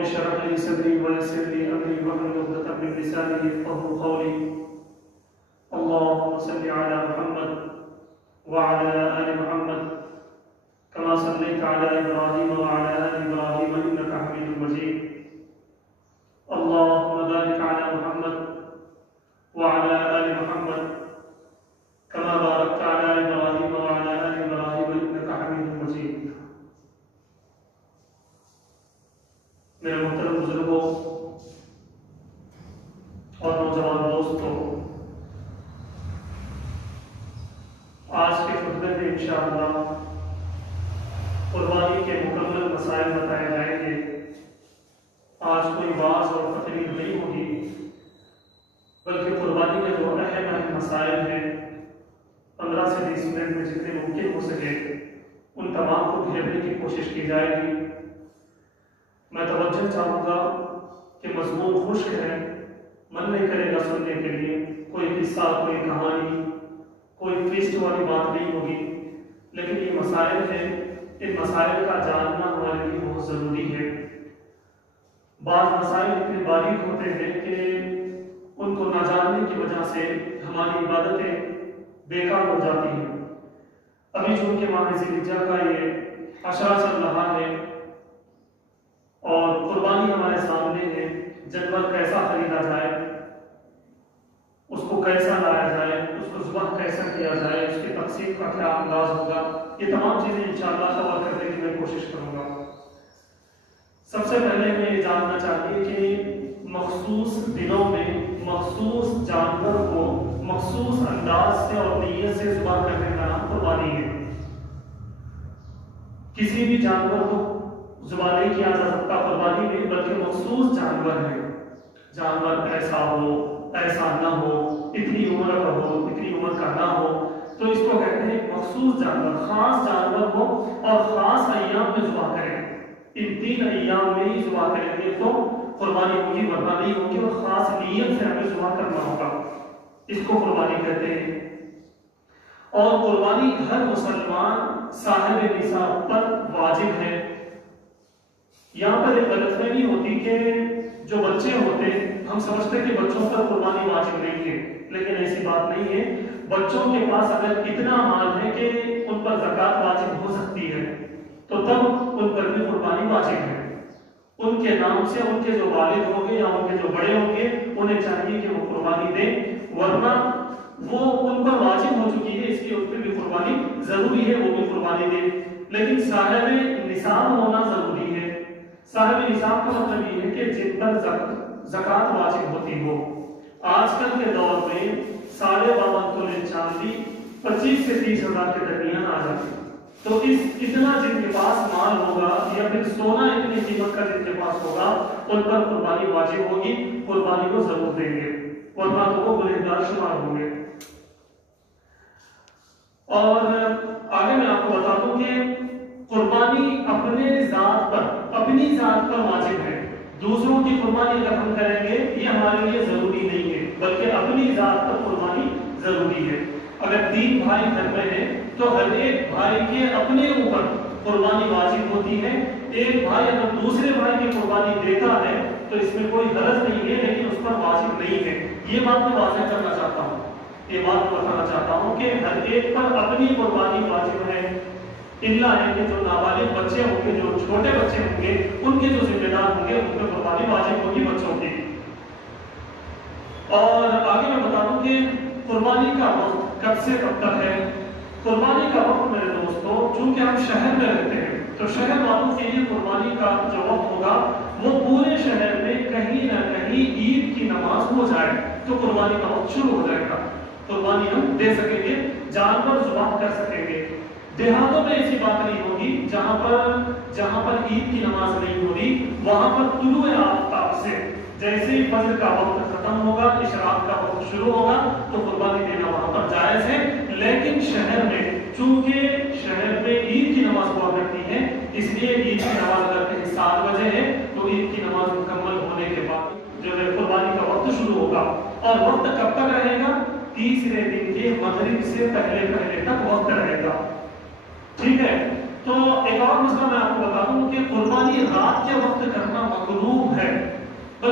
رب اشرح لي صدري ويسر لي امري واحلل عقدة من لساني يفقهوا قولي اللهم صل على محمد وعلى ال محمد كما صليت على ابراهيم وعلى ال ابراهيم انك حميد مجيد اللهم بارك على محمد وعلى ال محمد كما باركت على ابراهيم وعلى ال ابراهيم انك حميد مجيد. میرے محترم بزرگوں اور نوجوان دوستوں، آج کے خطبے میں انشاءاللہ قربانی کے مکمل مسائل بتائے جائیں گے. آج کوئی واعظ اور تقریر نہیں ہوگی، بلکہ قربانی کے جو اہم مسائل ہیں 15 سے 20 منٹ میں جتنے ممکن ہو سکے ان تمام کو گھیرنے کی کوشش کی جائے گی. میں توجہ چاہوں گا کہ مضمون خشک ہے، من نہیں کرے گا سننے کے لیے. کوئی قصہ، کوئی کہانی، کوئی ٹویسٹ والی بات نہیں ہوگی، لیکن یہ مسائل ہیں، ان مسائل کا جاننا ہمارے لیے بہت ضروری ہے. بعض مسائل اتنے باریک ہوتے ہیں کہ ان کو نہ جاننے کی وجہ سے ہماری عبادتیں بیکار ہو جاتی ہیں. ابھی چونکہ ماہ ذی الحجہ کا یہ عشرہ چل رہا ہے اور قربانی ہمارے سامنے ہے. جانور کیسا خریدا جائے، اس کو کیسا لایا جائے، اس کو ذبح کیسا کیا جائے، اس کی تقسیم کا کیا انداز ہوگا، یہ تمام چیزیں انشاءاللہ کور کرنے کی میں کوشش کروں گا. سب سے پہلے میں یہ جاننا چاہیے کہ مخصوص دنوں میں مخصوص جانور کو مخصوص انداز سے اور نیت سے ذبح کرنے کا نام قربانی ہے. کسی بھی جانور کو ذبح نہیں کیا جا سکتا قربانی میں، بلکہ مخصوص جانور ہے. جانور ایسا ہو، ایسا نہ ہو، اتنی عمر کا ہو، اتنی عمر کا نہ ہو، تو اس کو کہتے ہیں مخصوص جانور. خاص جانور ہو اور خاص ایام میں ذبح کریں. ان 3 ایام میں ہی ذبح کریں گے تو قربانی ہوگی، ورنہ نہیں ہوگی. اور خاص نیت سے ہمیں ذبح کرنا ہوگا، اس کو قربانی کہتے ہیں. اور قربانی ہر مسلمان صاحب نصاب پر واجب ہے. یہاں پر ایک غلط فہمی ہوتی کہ جو بچے ہوتے ہیں، ہم سمجھتے ہیں کہ بچوں پر قربانی واجب نہیں ہے، لیکن ایسی بات نہیں ہے. بچوں کے پاس اگر اتنا مال ہے کہ ان پر زکوٰۃ واجب ہو سکتی ہے تو تب ان پر بھی قربانی واجب ہے. ان کے نام سے ان کے جو والد ہوں گے یا ان کے جو بڑے ہوں گے انہیں چاہیے کہ وہ قربانی دیں، ورنہ وہ ان پر واجب ہو چکی ہے، اس لیے ان پر بھی قربانی ضروری ہے، وہ بھی قربانی دیں. لیکن صاحب نصاب ہونا ضروری ہے. صاحب نصاب کا مطلب یہ ہے کہ جن پر زکوٰۃ واجب ہوتی ہو. آج کل کے دور میں 52.5 تولے چاندی 25 سے 30 ہزار کے درمیان آ جاتی ہے. تو اتنا جن کے پاس مال ہوگا یا پھر سونا اتنی قیمت کا جن کے پاس ہوگا ان پر قربانی واجب ہوگی، قربانی کو ضرور دیں گے، ورنہ تو وہ گنہگار شمار ہوں گے. اور آگے میں آپ کو بتا دوں کہ قربانی اپنی ذات پر واجب ہے. دوسروں کی قربانی اگر ہم کریں گے یہ ہمارے لیے ضروری نہیں ہے، بلکہ اپنی ذات پر قربانی ضروری ہے. اگر 3 بھائی گھر میں ہیں تو ہر ایک بھائی کے اپنے اوپر قربانی واجب ہوتی ہے. ایک بھائی اگر دوسرے بھائی کی قربانی دیتا ہے تو اس میں کوئی غلط نہیں ہے، لیکن اس پر واجب نہیں ہے. یہ بات میں واضح کرنا چاہتا ہوں، یہ بات بتانا چاہتا ہوں کہ ہر ایک پر اپنی قربانی واجب ہے. اللہ ہے کہ جو نابالغ بچے ہوں گے، جو چھوٹے بچے ہوں گے، ان کے جو ذمہ دار ہوں گے ان پر قربانی واجب ہوگی بچوں کی. اور آگے میں بتا دوں کہ قربانی کا وقت کب سے کب تک ہے. قربانی کا وقت میرے دوستوں، چونکہ ہم شہر میں رہتے ہیں تو شہر والوں کے لیے قربانی کا جو وقت ہوگا وہ پورے شہر میں کہیں نہ کہیں عید کی نماز ہو جائے تو قربانی کا وقت شروع ہو جائے گا. قربانی ہم دے سکیں گے، جانور ذبح کر سکیں گے. دیہاتوں میں ایسی بات نہیں ہوگی. جہاں پر عید کی نماز نہیں ہوگی وہاں پر طلوع آفتاب سے جیسے ہی فجر کا وقت ختم ہوگا، اشراق کا وقت شروع ہوگا تو قربانی دینا وہاں پر جائز ہے. لیکن شہر میں، چونکہ شہر میں عید کی نماز ہوا کرتی ہے، اس لیے عید کی نماز اگر کہیں 7 بجے ہے تو عید کی نماز مکمل ہونے کے بعد جو ہے قربانی کا وقت شروع ہوگا. اور وقت کب تک رہے گا؟ تیسرے دن کے مغرب سے پہلے تک وقت رہے گا. ٹھیک ہے. تو ایک اور مسئلہ میں آپ کو بتا دوں کہ قربانی رات کے وقت کرنا مکروہ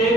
1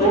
2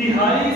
1/3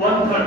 1/3,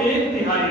1/3,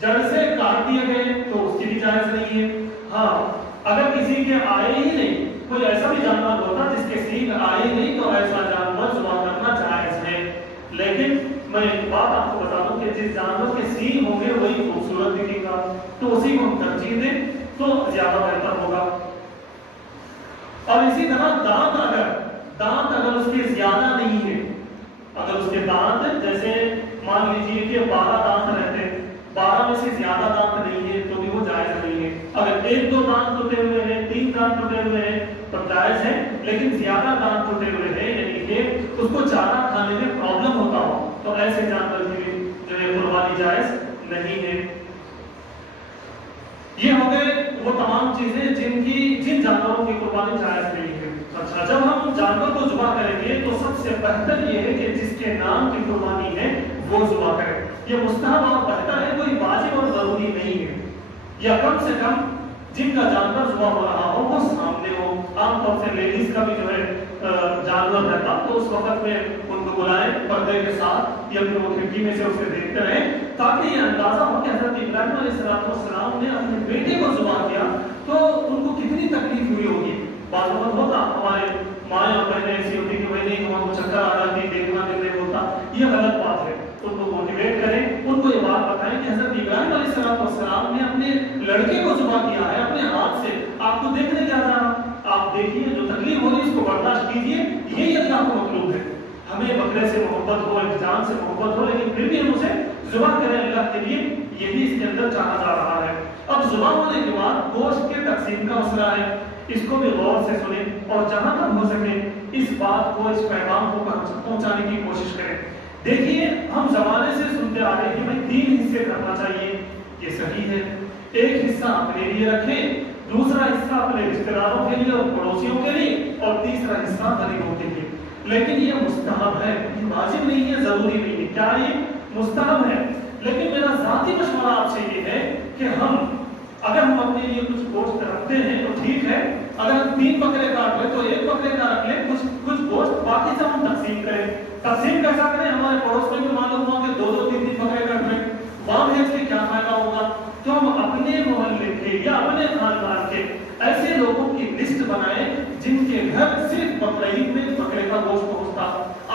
جڑ سے کاٹ دیے گئے تو اس کی بھی جائز نہیں ہے. ہاں اگر کسی کے آئے ہی نہیں, کوئی ایسا بھی جانور ہوتا جس کے سینگ آئے ہی نہیں, تو ایسا جانور ذبح کرنا جائز ہے. لیکن میں ایک بات آپ کو بتا دوں کہ جس جانور کے سینگ ہوں گے وہی خوبصورت دکھے گا, تو اسی کو ہم ترجیح دیں تو زیادہ بہتر ہوگا. اور اسی طرح دانت اگر اس کے زیادہ نہیں ہے, اگر اس کے دانت جیسے مان لیجیے کہ 12 دانت رہتے ہیں, 12 میں سے زیادہ دانت نہیں ہے تو بھی وہ جائز نہیں ہے. اگر 1-2 دانت ٹوٹے ہوئے ہیں, 3 دانت ٹوٹے ہوئے ہیں تو جائز ہے, لیکن زیادہ دانت ٹوٹے ہوئے ہیں یعنی کہ اس کو چارہ کھانے میں پرابلم ہوتا ہو تو ایسے جانور کی بھی جو ہے قربانی جائز نہیں ہے. یہ ہو گئے وہ تمام چیزیں جن جانوروں کی قربانی جائز نہیں ہے. اچھا, جب ہم جانور کو ذبح کریں گے تو سب سے بہتر یہ ہے کہ جس کے نام کی قربانی ہے وہ ذبح کرے. یہ مستحب اور بہتر ہے, کوئی واجب اور ضروری نہیں ہے. یا کم سے کم جن کا جانور ذبح ہو رہا ہو وہ سامنے ہو. عام طور سے لیڈیز کا بھی جو ہے جانور رہتا تو اس وقت میں ان کو بلائیں پردے کے ساتھ یا پھر وہ کھڑکی میں سے اسے دیکھتے رہیں تاکہ یہ اندازہ ہو کہ حضرت ابراہیم علیہ السلام نے اپنے بیٹے کو ذبح کیا تو ان کو کتنی تکلیف ہوئی ہوگی. بعض وقت ہوتا ہمارے مائیں اور بہنیں ایسی ہوتی کہ بھائی نہیں ہم کو چکر آ جاتی, دیکھنا دیکھنے ہوتا. یہ غلط بات ہے. ان کو موٹیویٹ کریں, ان کو یہ بات بتائیں کہ حضرت ابراہیم علیہ السلام نے اپنے لڑکے کو ذبح کیا ہے اپنے ہاتھ سے, آپ کو دیکھنے کیا جانا, آپ دیکھیے جو تکلیف ہو رہی ہے اس کو برداشت کیجیے, یہی اللہ کو مطلوب ہے. ہمیں بکرے سے محبت ہو, ایک جان سے محبت ہو, لیکن پھر بھی ہم اسے ذبح کریں اللہ کے لیے, یہی اس کے اندر چاہا جا رہا ہے. اب ذبح ہونے کے بعد گوشت کے تقسیم کا مسئلہ ہے, اس کو بھی غور سے سنیں اور جہاں تک ہو سکے اس بات کو, اس پیغام کو پہنچانے کی کوشش کریں. دیکھیے ہم زمانے سے سنتے آ رہے ہیں کہ بھائی 3 حصے کرنا چاہیے, یہ صحیح ہے. ایک حصہ اپنے لیے رکھیں, دوسرا حصہ اپنے رشتہ داروں کے لیے اور پڑوسیوں کے لیے, اور تیسرا حصہ غریبوں کے لیے. لیکن یہ مستحب ہے, یہ واجب نہیں ہے, ضروری نہیں ہے. کیا یہ مستحب ہے؟ لیکن میرا ذاتی مشورہ آپ سے یہ ہے کہ اگر ہم اپنے لیے کچھ گوشت رکھتے ہیں تو ٹھیک ہے, اگر ہم 3 بکرے کاٹ لیں تو 1 بکرے کا رکھ لیں, کچھ گوشت باقی سے ہم تقسیم کریں. تقسیم کیسا کریں؟ ہمارے پڑوس میں بھی معلوم ہوا کہ 2-3 بکرے کٹ رہے, وہاں بھیج کے کیا فائدہ ہوگا؟ تو ہم اپنے محلے کے یا اپنے خاندان کے ایسے لوگوں کی لسٹ بنائیں جن کے گھر صرف بقرعید میں بکرے کا گوشت پہنچتا.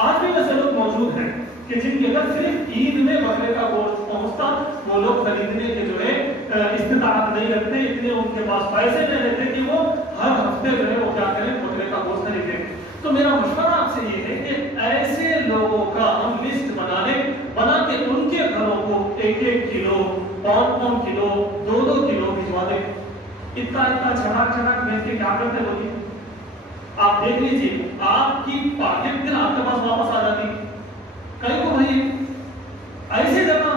آج بھی ویسے لوگ موجود ہیں کہ جن کے گھر صرف عید میں بکرے کا گوشت پہنچتا, وہ لوگ خریدنے کے جو ہے استطاعت نہیں رکھتے, اتنے ان کے پاس پیسے نہیں رہتے کہ وہ ہر ہفتے جو ہے وہ کیا کریں, بکرے کا گوشت خریدیں. تو میرا مشورہ آپ سے یہ ہے کہ ایسے لوگوں کا ہم لسٹ بنا لیں, بنا کے ان کے گھروں کو 1-1 کلو, 5-5 کلو, 2-2 کلو بھجوا دیں. اتنا چھڑاک بھیج کے کیا کرتے ہوگی آپ دیکھ لیجیے, آپ کی پاکٹ پھر آپ کے پاس واپس آ جاتی. کئی کو بھائی ایسی جگہ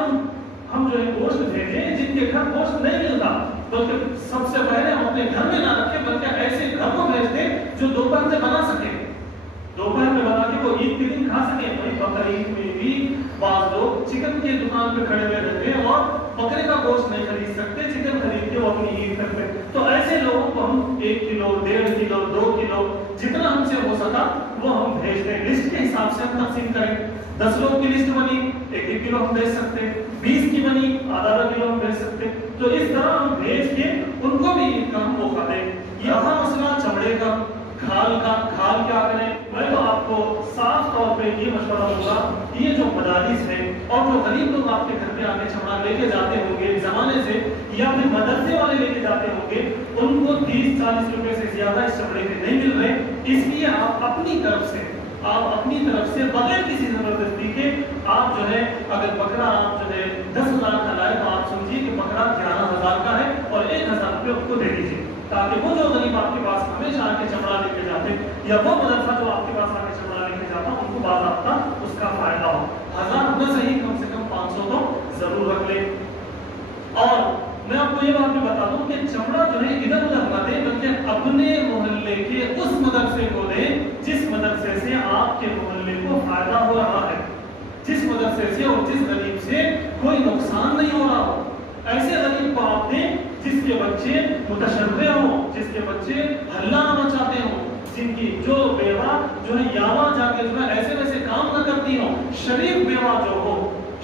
ہم جو ہے گوشت بھیجیں جن کے گھر گوشت نہیں ملتا, بلکہ سب سے پہلے ہم اپنے گھر میں نہ رکھیں بلکہ ایسے گھر کو بھیج دیں جو دوپہر میں بنا سکیں, دوپہر میں بنا کے وہ عید کے دن کھا سکیں. بھائی بقرعید میں بھی بعض لوگ چکن کی دکان پہ کھڑے ہوئے رہتے ہیں اور بکرے کا گوشت نہیں خرید سکتے, چکن خرید کے وہ اپنی عید کرتے ہیں. تو ایسے لوگوں کو ہم 1 کلو, 1.5 کلو, 2 کلو جتنا ہم سے ہو سکا وہ ہم بھیج دیں. لسٹ کے حساب سے ہم تقسیم کریں. 10 لوگ کی لسٹ بنی, 1-1 کلو ہم بھیج سکتے, 20 کی بنی, آدھا کلو ہم بھیج سکتے. تو اس طرح ہم بھیج کے ان کو بھی عید کا ہم موقع دیں. یہاں مسئلہ چمڑے کا, کھال کا, کھال کیا کریں؟ میں تو آپ کو صاف طور پہ یہ مشورہ دوں گا, یہ جو مدارس ہیں اور جو غریب لوگ آپ کے گھر میں آ کے چمڑا لے کے جاتے ہوں گے زمانے سے, یا پھر مدرسے والے لے کے جاتے ہوں گے, ان کو 30-40 روپے سے زیادہ اس چمڑے کے نہیں مل رہے. اس لیے آپ اپنی طرف سے بغیر کسی زبردستی کے آپ جو ہے اگر بکرا آپ جو ہے 10,000 کا لائے تو آپ سمجھیے کہ بکرا 11,000 کا ہے اور 1,000 روپے اس کو دے دیجیے, تاکہ وہ جو غریب آپ کے پاس ہمیشہ آ کے چمڑا لے کے جاتے یا وہ مدرسہ جو آپ کے پاس آ کے چمڑا لے کے جاتا ان کو باضابطہ اس کا فائدہ ہو. 1000 نہ صحیح کم سے کم 500 تو ضرور رکھ لیں. اور میں آپ کو یہ بات بھی بتا دوں کہ چمڑا جو ہے ادھر ادھر نہ دیں بلکہ اپنے محلے کے اس مدرسے کو دیں جس مدرسے سے آپ کے محلے کو فائدہ ہو رہا ہے, جس مدرسے سے اور جس غریب سے کوئی نقصان نہیں ہو رہا ہو. ایسے غریب کو آپ دیں جس کے بچے متشرع ہوں, جس کے بچے ہلہ نہ مچاتے ہوں, جن کی جو بیوہ جو ہے یاما جا کے جو ہے ایسے ویسے کام نہ کرتی ہوں, شریف بیوہ جو ہو,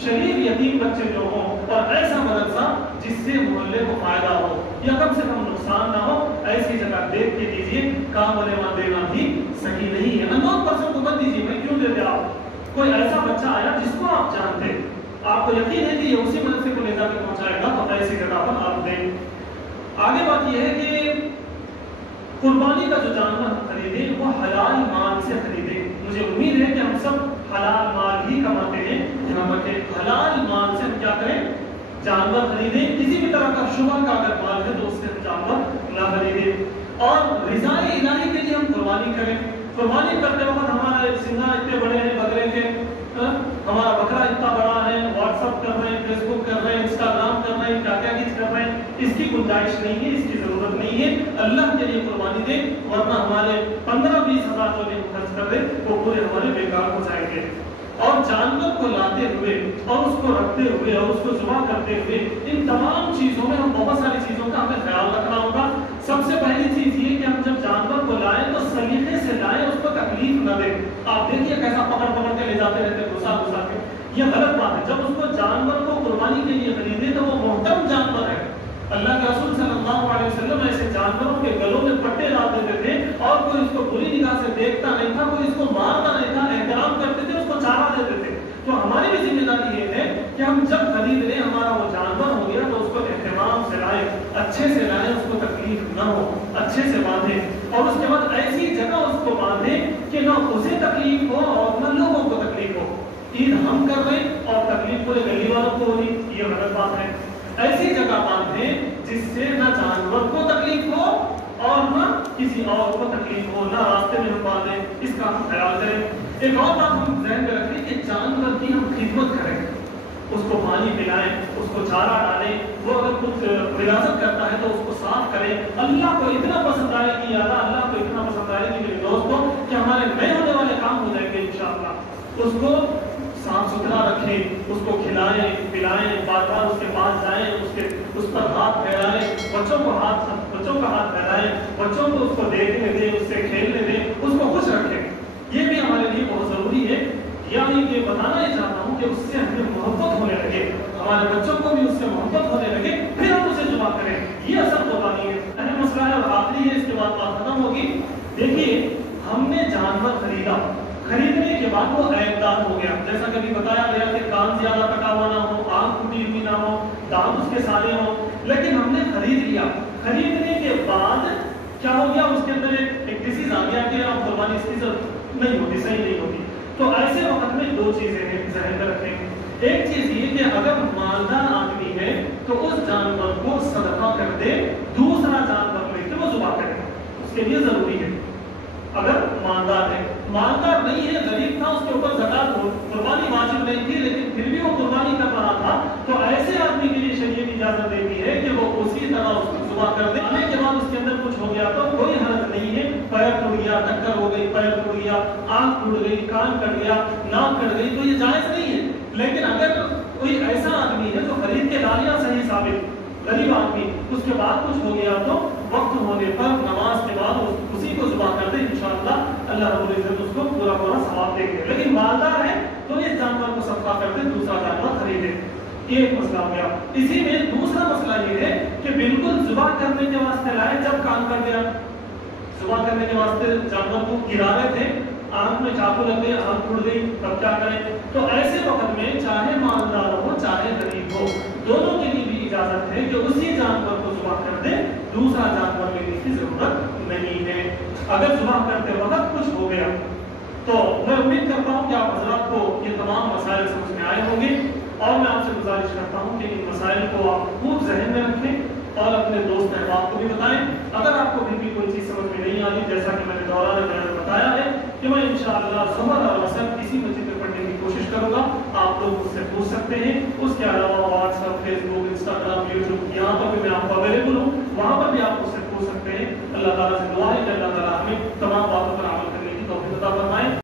شریف یتیم بچے جو ہوں, اور ایسا مدرسہ جس سے محلے کو فائدہ ہو یا کم سے کم نقصان نہ ہو، ایسی جگہ دیکھ کے دیجیے. کام ولیمہ دینا بھی صحیح نہیں ہے. انون پرسن کو مت دیجیے. میں کیوں دیتے آپ؟ کوئی ایسا بچہ آیا جس کو آپ جانتے، آپ کو یقین ہے کہ یہ اسی مدرسے کو لے جا کے پہنچائے گا، تو ایسی جگہ پر آپ دیں. آگے بات یہ ہے کہ قربانی کا جو جانور خریدیں وہ حلال مال سے خریدیں. مجھے امید ہے کہ ہم سب حلال مال ہی کماتے ہیں. دھیان رکھیں حلال مال سے ہم کیا کریں؟ جانور خریدیں. کسی بھی طرح کا شبہ کا اگر مال ہے تو اس سے ہم جانور نہ خریدیں. اور رضائے الہی کے لیے ہم قربانی کریں. قربانی کرتے وقت ہمارے سنگا اتنے بڑے ہیں بکرے کے، ہمارا بکرا اتنا بڑا ہے، واٹس ایپ کر رہے ہیں، فیس بک کر رہے ہیں، انسٹاگرام کر رہے ہیں، کیا کیا چیز کر رہے ہیں، اس کی گنجائش نہیں ہے، اس کی ضرورت نہیں ہے. اللہ کے لیے قربانی دیں، ورنہ ہمارے 15-20 ہزار جو بھی خرچ کر دیں وہ پورے ہمارے بیکار ہو جائیں گے. اور جانور کو لاتے ہوئے اور اس کو رکھتے ہوئے اور اس کو ذبح کرتے ہوئے ان تمام چیزوں میں ہم بہت ساری چیزوں کا ہمیں خیال رکھنا ہوگا. سب سے پہلی چیز یہ کہ ہم جب جانور کو لائیں تو سلیقے سے لائیں، اس کو تکلیف نہ دیں. آپ دیکھیے کیسا پکڑ پکڑ کے لے جاتے رہتے گھسا گھسا کے. یہ غلط بات ہے. جب اس کو جانور کو قربانی کے لیے خریدے تو وہ محترم جانور ہے. اللہ کے رسول صلی اللہ علیہ وسلم ایسے جانوروں کے گلوں میں پٹے ڈال دیتے تھے اور کوئی اس کو بری نگاہ سے دیکھتا نہیں تھا، کوئی اس کو مارتا نہیں تھا، احترام کرتے تھے، اس کو چارہ دیتے تھے. تو ہماری بھی ذمہ داری یہ ہے کہ ہم جب خرید لیں ہمارا وہ جانور ہو گیا تو اس کو اہتمام سے لائیں، اچھے سے لائیں، اس کو تکلیف نہ ہو، اچھے سے باندھیں اور اس کے بعد ایسی جگہ اس کو باندھیں کہ نہ اسے تکلیف ہو اور نہ لوگوں کو تکلیف ہو. عید ہم کر رہے ہیں اور تکلیف پورے گلی والوں کو ہو رہی، یہ غلط بات ہے. ایسی جگہ باندھیں جس سے نہ جانور کو تکلیف ہو اور نہ کسی اور کو تکلیف ہو، نہ راستے میں ہم باندھیں. اس کا ہم خیال کریں. ایک اور بات ہم ذہن میں رکھیں کہ جانور کی ہم خدمت کریں، اس کو پانی پلائیں، اس کو چارہ ڈالیں. وہ اگر کچھ ریاضت کرتا ہے تو اس کو صاف کریں. اللہ کو اتنا پسند آئے گی یا اللہ کو اتنا پسند آئے گی میرے دوستوں کہ ہمارے نئے ہونے والے کام ہو جائیں گے انشاءاللہ. اس کو صاف ستھرا رکھیں، اس کو کھلائیں پلائیں، بار بار اس کے پاس جائیں، اس پر ہاتھ پھیلائیں، بچوں کا ہاتھ پھیلائیں، بچوں کو اس کو دیکھنے دیں، اس سے کھیلنے دیں، اس کو خوش رکھیں. یہ بھی ہمارے لیے بہت ضروری ہے. یعنی یہ بتانا یہ چاہتا ہوں کہ اس سے ہمیں محبت ہونے لگے، ہمارے بچوں کو بھی اس سے محبت ہونے لگے، پھر ہم اسے ذبح کریں. یہ اصل قربانی ہے. اہم مسئلہ ہے اور آخری ہے، اس کے بعد بات ختم ہوگی. دیکھیے ہم نے جانور خریدا، خریدنے کے بعد وہ عیبدار ہو گیا. جیسا کہ ابھی بتایا گیا کہ کان زیادہ کٹا ہوا نہ ہو، آنکھ ٹوٹی ہوئی نہ ہو، دانت اس کے سارے ہوں، لیکن ہم نے خرید لیا. خریدنے کے بعد کیا ہو گیا؟ اس کے اندر ایک ڈیزیز آ گیا کہ اب قربانی اس کی نہیں ہوتی، صحیح نہیں ہوتی. تو ایسے وقت میں دو چیزیں ہیں ذہن میں رکھیں. ایک چیز یہ کہ اگر مالدار آدمی ہے تو اس جانور کو صدقہ کر دے، دوسرا جانور لے کے وہ ذبح کرے، اس کے لیے ضروری ہے. اگر مالدار ہے، مالدار نہیں ہے، غریب تھا، اس کے اوپر زکات قربانی واجب نہیں تھی لیکن پھر بھی وہ قربانی کر رہا تھا، تو ایسے آدمی کے لیے شریعت اجازت دیتی ہے کہ وہ اسی طرح اس کو ذبح کر دے. آنے کے بعد اس کے اندر کچھ ہو گیا تو کوئی حرج نہیں ہے. پیر ٹوٹ گیا، ٹکر ہو گئی، پیر ٹوٹ گیا، آنکھ ٹوٹ گئی، کان کٹ گیا، ناک کٹ گئی، تو یہ جائز نہیں ہے. لیکن اگر کوئی ایسا آدمی ہے جو خرید کے لایا صحیح ثابت، غریب آدمی، اس کے بعد کچھ ہو گیا تو وقت ہونے پر نماز کے بعد اسی کو ذبح کر دے، انشاءاللہ اللہ رب العزت اس کو پورا ثواب دیں گے. لیکن مالدار ہے تو اس جانور کو صدقہ کر دے، دوسرا جانور خریدے. یہ ایک مسئلہ ہو گیا. اسی میں دوسرا مسئلہ یہ ہے کہ بالکل ذبح کرنے کے واسطے لائے، جب کام کر گیا، ذبح کرنے کے واسطے جانور کو گرا رہے تھے، آنکھ میں چاقو لگ گئی، آنکھ ٹوٹ گئی، تب کیا کریں؟ تو ایسے وقت میں چاہے مالدار ہو چاہے غریب ہو، دونوں کے لیے بھی اجازت ہے کہ اسی جانور کو ذبح کر دے، دوسرا جانور لینے کی ضرورت نہیں ہے. اگر ذبح کرتے وقت کچھ ہو گیا تو میں امید کرتا ہوں کہ آپ حضرات کو یہ تمام مسائل سمجھ میں آئے ہوں گے، اور میں آپ سے گزارش کرتا ہوں کہ ان مسائل کو آپ خوب ذہن میں رکھیں اور اپنے دوست احباب کو بھی بتائیں. اگر آپ کو بھی کوئی چیز سمجھ میں نہیں آتی، جیسا کہ میں نے دوران بیان بتایا ہے کہ میں انشاءاللہ ظہر اور عصر کسی مسجد میں پڑھنے کی کوشش کروں گا، آپ لوگ مجھ سے پوچھ سکتے ہیں. اس کے علاوہ واٹس ایپ، فیس بک، انسٹاگرام، یوٹیوب، یہاں پر بھی میں آپ کو اویلیبل ہوں، وہاں پر بھی آپ مجھ سے پوچھ سکتے ہیں. اللہ تعالیٰ سے دعا ہے کہ اللہ